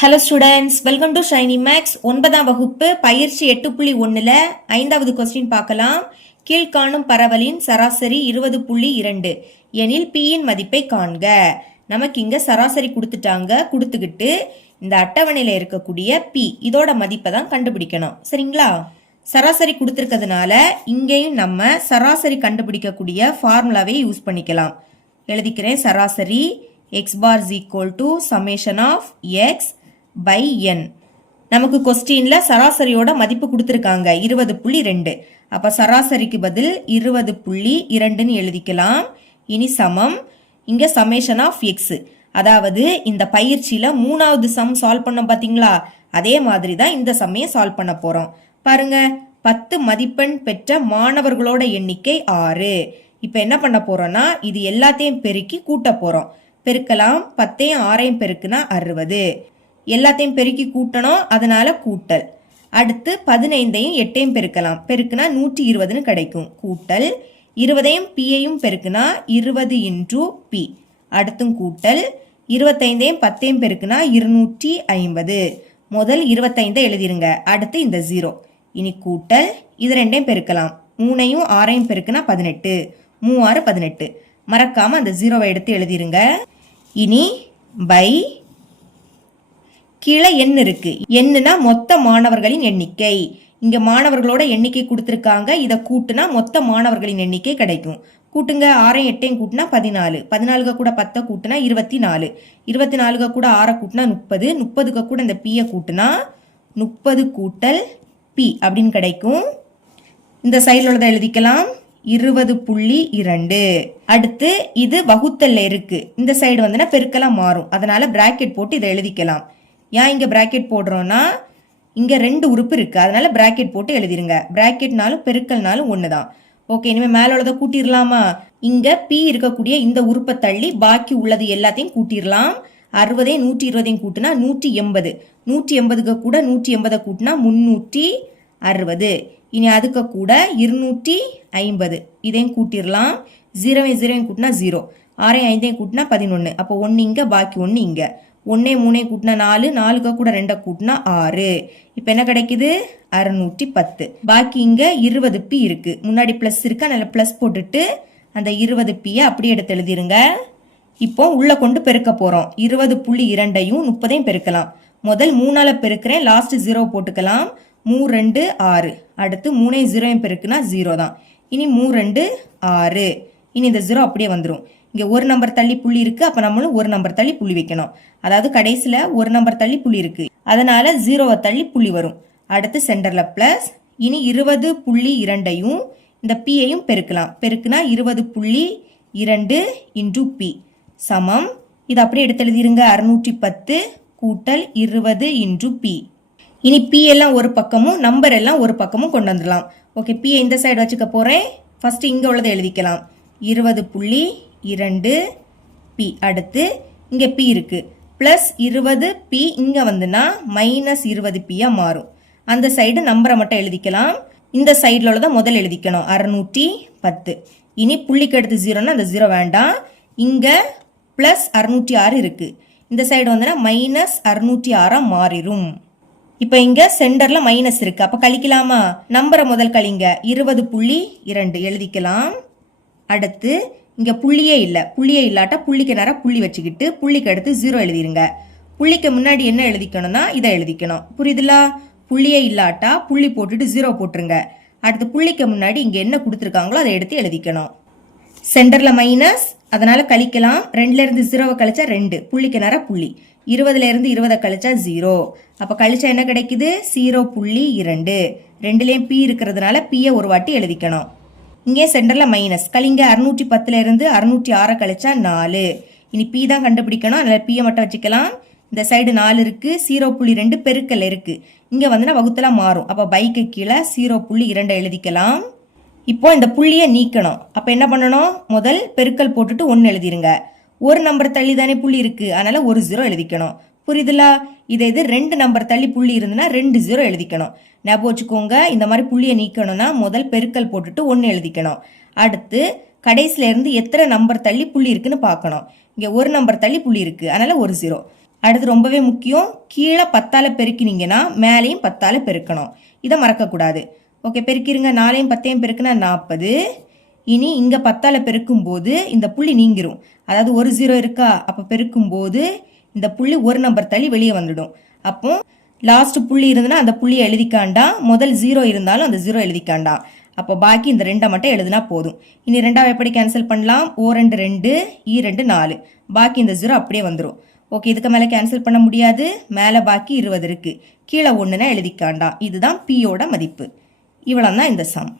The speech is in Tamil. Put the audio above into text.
Hello students welcome to Shiny Max ஒன்பதாம் வகுப்பு பயிற்சி எட்டு புள்ளி ஒன்றில் ஐந்தாவது கொஸ்டின் பார்க்கலாம். கீழ்காணும் பரவலின் சராசரி இருபது புள்ளி இரண்டு. எனில் பியின் மதிப்பை காண்க. நமக்கு இங்கே சராசரி கொடுத்துட்டாங்க. கொடுத்துக்கிட்டு இந்த அட்டவணையில் இருக்கக்கூடிய பி இதோட மதிப்பை தான் கண்டுபிடிக்கணும். சரிங்களா? சராசரி கொடுத்துருக்கிறதுனால இங்கேயும் நம்ம சராசரி கண்டுபிடிக்கக்கூடிய ஃபார்முலாவை யூஸ் பண்ணிக்கலாம். எழுதிக்கிறேன் சராசரி X bar is equal to summation of X by N நமக்கு கொஸ்டின்ல சராசரியோட மதிப்பு கொடுத்துருக்காங்க. இருபது புள்ளி ரெண்டு. அப்போ சராசரிக்கு பதில் இருபது புள்ளி இரண்டுன்னு எழுதிக்கலாம். இனி சமம். இங்கே சமேஷன் ஆஃப் எக்ஸ் அதாவது இந்த பயிற்சியில் மூணாவது சம் சால்வ் பண்ணோம் பார்த்தீங்களா அதே மாதிரி தான் இந்த சம்மையை சால்வ் பண்ண போகிறோம் பாருங்க. பத்து மதிப்பெண் பெற்ற மாணவர்களோட எண்ணிக்கை ஆறு. இப்போ என்ன பண்ண போகிறோன்னா இது எல்லாத்தையும் பெருக்கி கூட்ட போகிறோம் பெருக்கலாம். பத்தையும் ஆறையும் பெருக்குனா அறுபது. எல்லாத்தையும் பெருக்கி கூட்டணும் அதனால கூட்டல். அடுத்து பதினைந்தையும் எட்டையும் பெருக்கலாம். பெருக்குனா நூற்றி இருபதுன்னு கிடைக்கும். கூட்டல். இருபதையும் பியையும் பெருக்குனா இருபது இன்ட்ரு பி அடுத்தும் கூட்டல். இருபத்தைந்தையும் பத்தையும் பெருக்குனா இருநூற்றி ஐம்பது. முதல் இருபத்தைந்தை எழுதிருங்க. அடுத்து இந்த ஜீரோ இனி கூட்டல். இது ரெண்டையும் பெருக்கலாம். மூணையும் ஆறையும் பெருக்குனா பதினெட்டு. மூவாறு பதினெட்டு. மறக்காம அந்த ஜீரோவை எடுத்து எழுதிருங்க. இனி பை கீழே எண் இருக்கு. எண்ணுனா மொத்த மாணவர்களின் எண்ணிக்கை. இங்க மாணவர்களோட எண்ணிக்கை கொடுத்துருக்காங்க. இதை கூட்டுனா மொத்த மாணவர்களின் எண்ணிக்கை கிடைக்கும். கூட்டுங்க ஆறையும் எட்டையும் கூட்டினா பதினாலு. பதினாலுக கூட பத்தை கூட்டினா இருபத்தி நாலு இருபத்தி நாலுக கூட ஆறை கூட்டினா முப்பது. முப்பதுக்கு கூட இந்த பியை கூட்டினா முப்பது கூட்டல் பி அப்படின்னு கிடைக்கும். இந்த சைடில் உள்ளதை எழுதிக்கலாம். இருபது புள்ளி இரண்டு. அடுத்து இது வகுத்தல்ல இருக்கு. இந்த சைடு வந்துன்னா பெருக்கெல்லாம் மாறும். அதனால பிராக்கெட் போட்டு இதை எழுதிக்கலாம். ஏன் இங்கே ப்ராக்கெட் போடுறோன்னா இங்கே ரெண்டு உறுப்பு இருக்குது அதனால் ப்ராக்கெட் போட்டு எழுதிருங்க. ப்ராக்கெட்னாலும் பெருக்கல்னாலும் ஒன்று தான் ஓகே இனிமேல் மேலே உள்ளதை கூட்டிடலாமா இங்கே பி இருக்கக்கூடிய இந்த உறுப்பை தள்ளி பாக்கி உள்ளது எல்லாத்தையும் கூட்டிடலாம் அறுபதையும் நூற்றி இருபதையும் கூட்டினா நூற்றி எண்பது நூற்றி எண்பதுக்கு கூட நூற்றி எண்பதை கூட்டினா முன்னூற்றி அறுபது. இனி அதுக்கு கூட இருநூற்றி ஐம்பது. இதையும் கூட்டிடலாம் ஜீரோவையும் ஜீரோவையும் கூட்டினா ஜீரோ. ஆறையும் ஐந்தையும் கூட்டினா பதினொன்று அப்போ ஒன்று இங்கே பாக்கி ஒன்று இங்கே. ஒன்றே மூணே கூட்டினா நாலு நாலுக்கு கூட ரெண்டை கூட்டினா ஆறு. இப்போ என்ன கிடைக்குது? அறுநூற்றி பத்து. பாக்கி இங்கே இருபது பி இருக்குது முன்னாடி ப்ளஸ் இருக்கு? அதனால ப்ளஸ் போட்டுட்டு அந்த இருபது பியை அப்படியே எடுத்து எழுதிருங்க. இப்போ உள்ளே கொண்டு பெருக்க போகிறோம் இருபது புள்ளி இரண்டையும் முப்பதையும் பெருக்கலாம். முதல் மூணால பெருக்கிறேன். லாஸ்ட் ஜீரோ போட்டுக்கலாம். மூ ரெண்டு ஆறு. அடுத்து மூணையும் ஜீரோயும் பெருக்குனா ஜீரோ தான். இனி மூ ரெண்டு ஆறு. இனி இந்த ஜீரோ அப்படியே வந்துடும் இங்கே ஒரு நம்பர் தள்ளி புள்ளி இருக்குது அப்போ நம்மளும் ஒரு நம்பர் தள்ளி புள்ளி வைக்கணும். அதாவது கடைசியில் ஒரு நம்பர் தள்ளி புள்ளி இருக்குது அதனால் ஜீரோவை தள்ளி புள்ளி வரும். அடுத்து சென்டரில் ப்ளஸ் இனி இருபது புள்ளி இரண்டையும் இந்த பியையும் பெருக்கலாம். பெருக்குனா இருபது புள்ளி இரண்டு இன்டு பி சமம். இது அப்படியே எடுத்து எழுதிருங்க. அறுநூற்றி பத்து கூட்டல் இருபது இன்டு பி இனி பி எல்லாம் ஒரு பக்கமும் நம்பர் எல்லாம் ஒரு பக்கமும் கொண்டு வந்துடலாம். ஓகே பி இந்த சைடு வச்சுக்க போகிறேன் ஃபஸ்ட்டு இங்கே உள்ளதை எழுதிக்கலாம். இருபது புள்ளி இரண்டு பி அடுத்து இங்கே பி இருக்குது ப்ளஸ் இருபது பி இங்கே வந்துன்னா மைனஸ் இருபது பியாக மாறும். அந்த சைடு நம்பரை மட்டும் எழுதிக்கலாம். இந்த சைடில் உள்ளதை முதல் எழுதிக்கணும். அறுநூற்றி பத்து. இனி புள்ளிக்கு எடுத்து ஜீரோனா அந்த ஜீரோ வேண்டாம். இங்கே ப்ளஸ் அறுநூற்றி ஆறு இருக்குது இந்த சைடு வந்துன்னா மைனஸ் அறுநூற்றி ஆறாக மாறிடும் இப்போ இங்கே சென்டரில் மைனஸ் இருக்குது அப்போ கழிக்கலாமா? நம்பரை முதல் கழிங்க. இருபது புள்ளி இரண்டு. எழுதிக்கலாம். அடுத்து இங்கே புள்ளியே இல்லை. புள்ளியே இல்லாட்டா புள்ளிக்கு நேராக புள்ளி வச்சுக்கிட்டு புள்ளிக்கு அடுத்து ஜீரோ எழுதிருங்க. புள்ளிக்கு முன்னாடி என்ன எழுதிக்கணும்னா இதை எழுதிக்கணும். புரியுதுலா? புள்ளியே இல்லாட்டா புள்ளி போட்டுட்டு ஜீரோ போட்டுருங்க. அடுத்து புள்ளிக்கு முன்னாடி இங்கே என்ன கொடுத்துருக்காங்களோ அதை எடுத்து எழுதிக்கணும். சென்டரில் மைனஸ் அதனால் கழிக்கலாம். ரெண்டுலேருந்து ஜீரோவை கழிச்சா ரெண்டு. புள்ளிக்கு நேரம் புள்ளி. இருபதுலேருந்து இருபதை கழிச்சா ஜீரோ அப்போ கழிச்சா என்ன கிடைக்குது? ஜீரோ புள்ளி இரண்டு. ரெண்டுலேயும் பி இருக்கிறதுனால பியை ஒரு வாட்டி எழுதிக்கணும். இங்கே சென்டரில் மைனஸ் கலிங்க அறுநூற்றி பத்துலேருந்து அறுநூற்றி ஆறை கழிச்சா நாலு. இனி பி தான் கண்டுபிடிக்கணும். அதனால் பியை மட்டும் வச்சுக்கலாம். இந்த சைடு நாலு இருக்குது ஜீரோ புள்ளி ரெண்டு பெருக்கல் இருக்குது இங்கே வந்துன்னா வகுத்தலாம் மாறும். அப்போ பைக்கு கீழே ஜீரோ புள்ளி இரண்டை எழுதிக்கலாம். இப்போ இந்த புள்ளியை நீக்கணும். அப்போ என்ன பண்ணணும்? முதல் பெருக்கல் போட்டுட்டு ஒன்று எழுதிருங்க. ஒரு நம்பர் தள்ளி தானே புள்ளி இருக்குது அதனால் ஒரு ஜீரோ எழுதிக்கணும். புரியுதுல? இதே இது ரெண்டு நம்பர் தள்ளி புள்ளி இருந்ததுன்னா ரெண்டு ஜீரோ எழுதிக்கணும். ஞாபகம் வச்சுக்கோங்க. இந்த மாதிரி புள்ளியை நீக்கணும்னா முதல் பெருக்கல் போட்டுட்டு ஒன்று எழுதிக்கணும். அடுத்து கடைசியில இருந்து எத்தனை நம்பர் தள்ளி புள்ளி இருக்குன்னு பார்க்கணும். இங்கே ஒரு நம்பர் தள்ளி புள்ளி இருக்குது அதனால் ஒரு ஜீரோ அடுத்து ரொம்பவே முக்கியம் கீழே பத்தால் பெருக்கினீங்கன்னா மேலேயும் பத்தால பெருக்கணும். இதை மறக்கக்கூடாது. ஓகே பெருக்கிருங்க. நாலையும் பத்தையும் பெருக்குனா நாற்பது இனி இங்கே பத்தால பெருக்கும்போது இந்த புள்ளி நீங்கிரும். அதாவது ஒரு ஜீரோ இருக்கா? அப்போ பெருக்கும்போது இந்த புள்ளி ஒரு நம்பர் தள்ளி வெளியே வந்துடும். அப்போ லாஸ்ட் புள்ளி இருந்ததுன்னா அந்த புள்ளியை எழுதிக்காண்டாம் முதல் ஜீரோ இருந்தாலும் அந்த ஜீரோ எழுதிக்காண்டாம் அப்போ பாக்கி இந்த ரெண்டை மட்டும் எழுதுனா போதும். இனி ரெண்டாவது எப்படி கேன்சல் பண்ணலாம்? ஓ ரெண்டு ரெண்டு இ ரெண்டு நாலு. பாக்கி இந்த ஜீரோ அப்படியே வந்துடும் ஓகே இதுக்கு மேலே கேன்சல் பண்ண முடியாது. மேலே பாக்கி இருபது இருக்குது கீழே ஒன்றுனா எழுதிக்காண்டாம் இதுதான் பியோட மதிப்பு. இவ்வளோ தான் இந்த சம்